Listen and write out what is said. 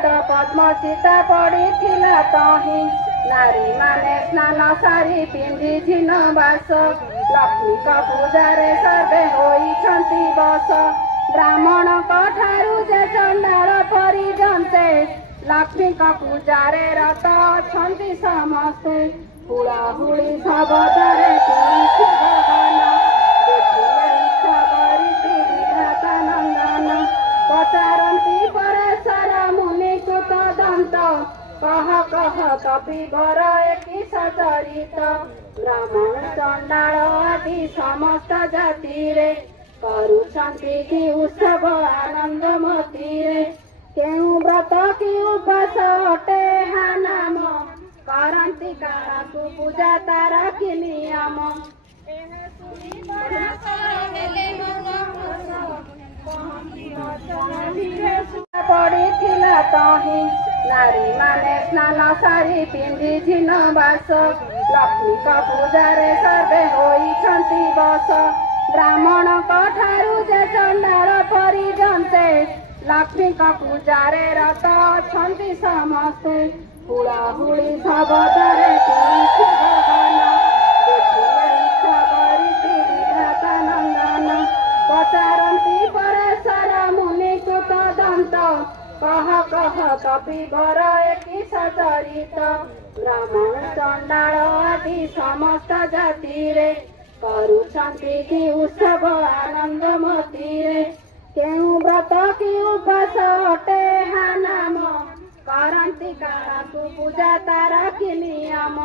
पाद पद्म चिता पड़िथिला तहि नारी माने स्नान सारी पिंधि झिन बास लक्ष्मी पूजारे सर्वे होइछन्ति बस ब्राह्मण ठारू जे चंडाल परिजन्ते लक्ष्मी पूजारे रत अछन्ति समस्ते हुलाहुली शबदरे तुलसी गगन देखिले इच्छा करिति विधाता नंदन पचारन्ति परेशर मुनि कुत दंत कह कह कपि वर एकी सचरित ब्राह्मण चंडाल आदि समस्त जाति रे करुछन्ति कि उत्सव आनंद मतिरे केउ व्रत कि उपास अटे हा नाम करन्ति काराकु पूजा तारा कि नियम पड़िथिला तहि नारी माने स्नान सारी पिंधि झिन बास लक्ष्मी पूजारे सर्वे होइछन्ति बस ब्राह्मण ठारू जे चंडाल परिजन्ते लक्ष्मी पूजारे रत अछन्ति समस्ते हुलाहुली शबदरे तुलसी गगन देखिले इच्छा करिति विधाता नंदन पचारन्ति परेशर मुनि कुत दंत कह कह कपि वर एकी सचरित ब्राह्मण चंडाल आदि समस्त जाति रे करुछन्ति कि उत्सव आनंद मतिरे केउ व्रत कि उपास अटे हा नाम करन्ति काराकु पूजा तारा कि नियम